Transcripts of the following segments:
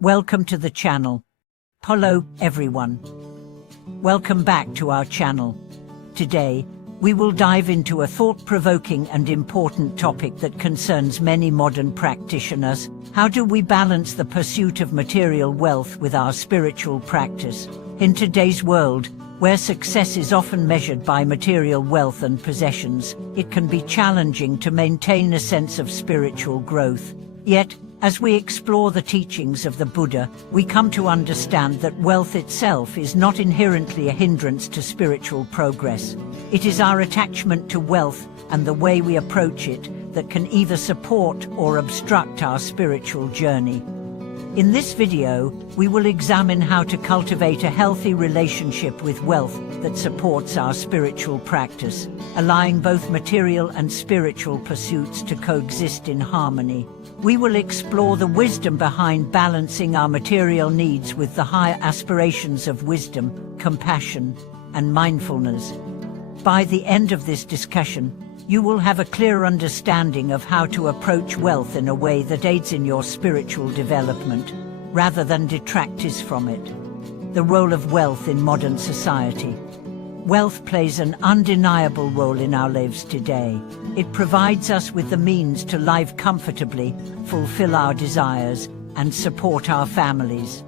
Welcome to the channel. Hello, everyone. Welcome back to our channel. Today, we will dive into a thought-provoking and important topic that concerns many modern practitioners. How do we balance the pursuit of material wealth with our spiritual practice? In today's world, where success is often measured by material wealth and possessions, it can be challenging to maintain a sense of spiritual growth. Yet, as we explore the teachings of the Buddha, we come to understand that wealth itself is not inherently a hindrance to spiritual progress. It is our attachment to wealth and the way we approach it that can either support or obstruct our spiritual journey. In this video, we will examine how to cultivate a healthy relationship with wealth that supports our spiritual practice, allowing both material and spiritual pursuits to coexist in harmony. We will explore the wisdom behind balancing our material needs with the higher aspirations of wisdom, compassion, and mindfulness. By the end of this discussion, you will have a clear understanding of how to approach wealth in a way that aids in your spiritual development, rather than detracts from it. The role of wealth in modern society. Wealth plays an undeniable role in our lives today. It provides us with the means to live comfortably, fulfill our desires, and support our families.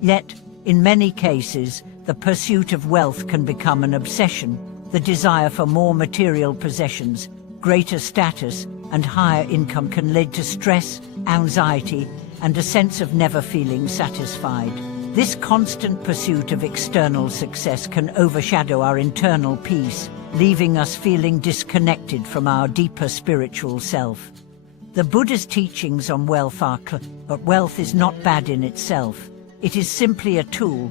Yet, in many cases, the pursuit of wealth can become an obsession. The desire for more material possessions, greater status, and higher income can lead to stress, anxiety, and a sense of never feeling satisfied. This constant pursuit of external success can overshadow our internal peace, leaving us feeling disconnected from our deeper spiritual self. The Buddha's teachings on wealth are clear, but wealth is not bad in itself. It is simply a tool.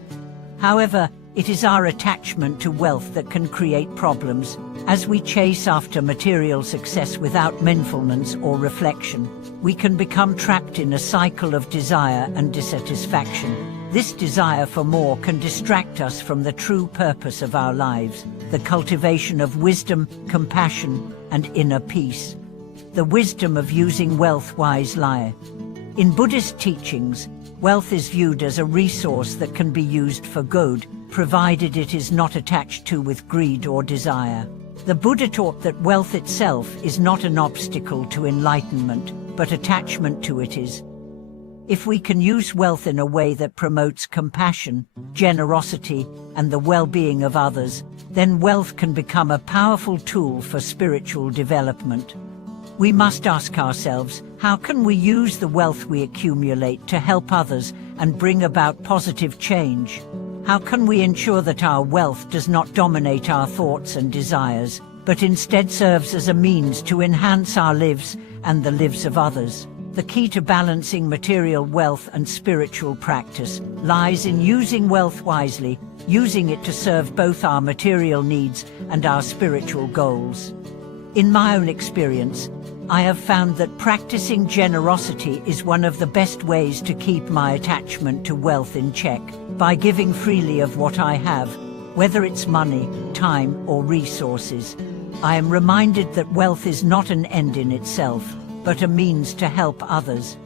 However, it is our attachment to wealth that can create problems. As we chase after material success without mindfulness or reflection, we can become trapped in a cycle of desire and dissatisfaction. This desire for more can distract us from the true purpose of our lives, the cultivation of wisdom, compassion, and inner peace. The wisdom of using wealth wisely. In Buddhist teachings, wealth is viewed as a resource that can be used for good, provided it is not attached to with greed or desire. The Buddha taught that wealth itself is not an obstacle to enlightenment, but attachment to it is. If we can use wealth in a way that promotes compassion, generosity, and the well-being of others, then wealth can become a powerful tool for spiritual development. We must ask ourselves, how can we use the wealth we accumulate to help others and bring about positive change? How can we ensure that our wealth does not dominate our thoughts and desires, but instead serves as a means to enhance our lives and the lives of others? The key to balancing material wealth and spiritual practice lies in using wealth wisely, using it to serve both our material needs and our spiritual goals. In my own experience, I have found that practicing generosity is one of the best ways to keep my attachment to wealth in check. By giving freely of what I have, whether it's money, time, or resources, I am reminded that wealth is not an end in itself, but a means to help others.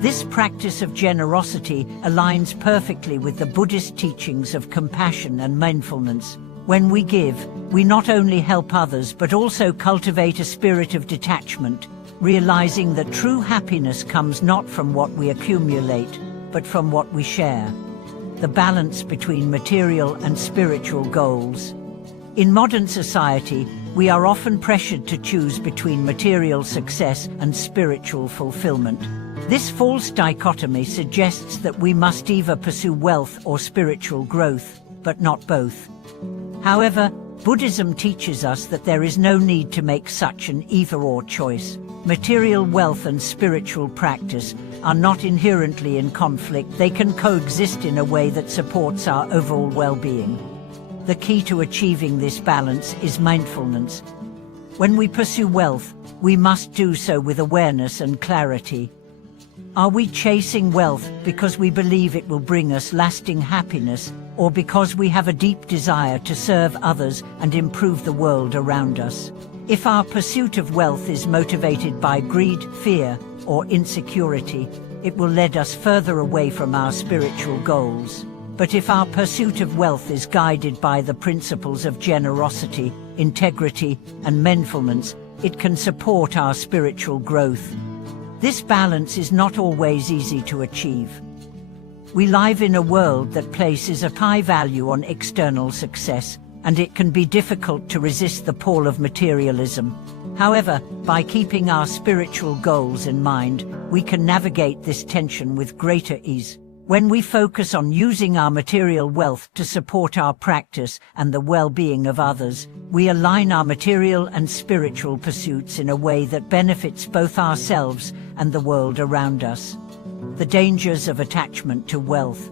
This practice of generosity aligns perfectly with the Buddhist teachings of compassion and mindfulness. When we give, we not only help others but also cultivate a spirit of detachment, realizing that true happiness comes not from what we accumulate, but from what we share. The balance between material and spiritual goals. In modern society, we are often pressured to choose between material success and spiritual fulfillment. This false dichotomy suggests that we must either pursue wealth or spiritual growth, but not both. However, Buddhism teaches us that there is no need to make such an either-or choice. Material wealth and spiritual practice are not inherently in conflict. They can coexist in a way that supports our overall well-being. The key to achieving this balance is mindfulness. When we pursue wealth, we must do so with awareness and clarity. Are we chasing wealth because we believe it will bring us lasting happiness, or because we have a deep desire to serve others and improve the world around us? If our pursuit of wealth is motivated by greed, fear, or insecurity, it will lead us further away from our spiritual goals. But if our pursuit of wealth is guided by the principles of generosity, integrity, and mindfulness, it can support our spiritual growth. This balance is not always easy to achieve. We live in a world that places a high value on external success, and it can be difficult to resist the pull of materialism. However, by keeping our spiritual goals in mind, we can navigate this tension with greater ease. When we focus on using our material wealth to support our practice and the well-being of others, we align our material and spiritual pursuits in a way that benefits both ourselves and the world around us. The dangers of attachment to wealth.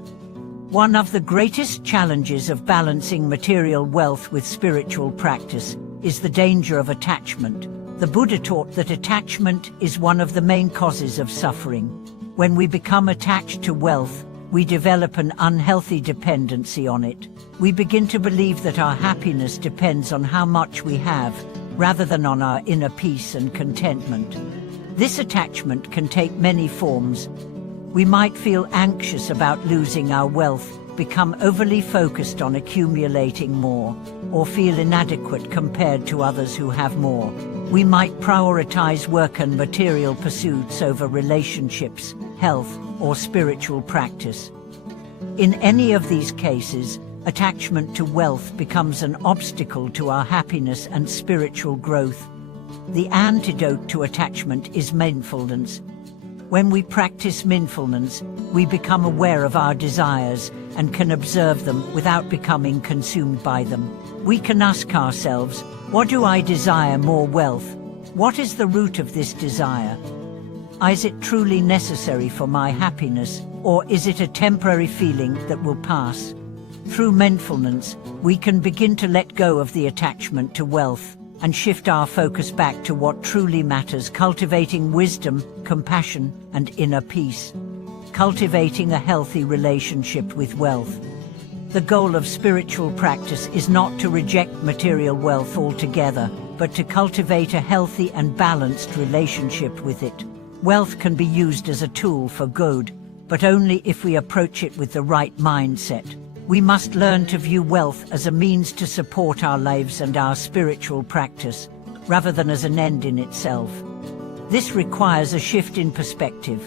One of the greatest challenges of balancing material wealth with spiritual practice is the danger of attachment. The Buddha taught that attachment is one of the main causes of suffering. When we become attached to wealth, we develop an unhealthy dependency on it. We begin to believe that our happiness depends on how much we have, rather than on our inner peace and contentment. This attachment can take many forms. We might feel anxious about losing our wealth, become overly focused on accumulating more, or feel inadequate compared to others who have more. We might prioritize work and material pursuits over relationships, health, or spiritual practice. In any of these cases, attachment to wealth becomes an obstacle to our happiness and spiritual growth. The antidote to attachment is mindfulness. When we practice mindfulness, we become aware of our desires and can observe them without becoming consumed by them. We can ask ourselves, what do I desire more wealth? What is the root of this desire? Is it truly necessary for my happiness, or is it a temporary feeling that will pass? Through mindfulness, we can begin to let go of the attachment to wealth and shift our focus back to what truly matters, cultivating wisdom, compassion, and inner peace. Cultivating a healthy relationship with wealth. The goal of spiritual practice is not to reject material wealth altogether, but to cultivate a healthy and balanced relationship with it. Wealth can be used as a tool for good, but only if we approach it with the right mindset. We must learn to view wealth as a means to support our lives and our spiritual practice, rather than as an end in itself. This requires a shift in perspective.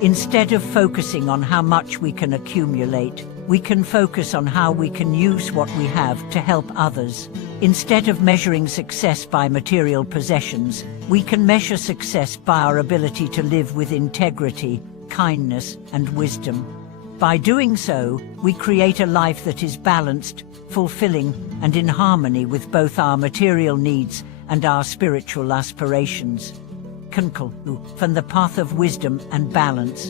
Instead of focusing on how much we can accumulate, we can focus on how we can use what we have to help others. Instead of measuring success by material possessions, we can measure success by our ability to live with integrity, kindness, and wisdom. By doing so, we create a life that is balanced, fulfilling, and in harmony with both our material needs and our spiritual aspirations. From the path of wisdom and balance.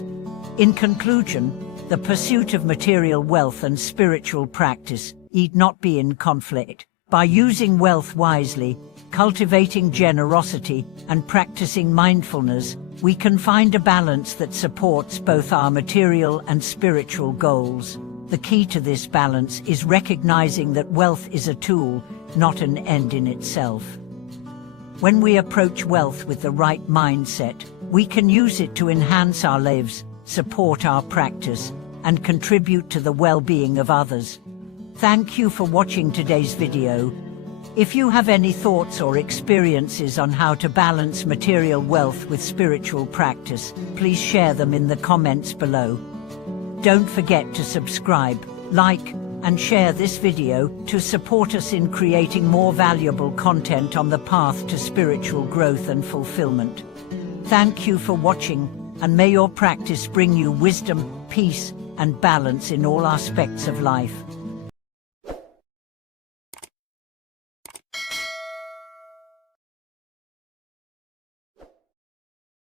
In conclusion, the pursuit of material wealth and spiritual practice need not be in conflict. By using wealth wisely, cultivating generosity, and practicing mindfulness, we can find a balance that supports both our material and spiritual goals. The key to this balance is recognizing that wealth is a tool, not an end in itself. When we approach wealth with the right mindset, we can use it to enhance our lives, support our practice, and contribute to the well-being of others. Thank you for watching today's video. If you have any thoughts or experiences on how to balance material wealth with spiritual practice, please share them in the comments below. Don't forget to subscribe, like, and share this video to support us in creating more valuable content on the path to spiritual growth and fulfillment. Thank you for watching, and may your practice bring you wisdom, peace, and balance in all aspects of life.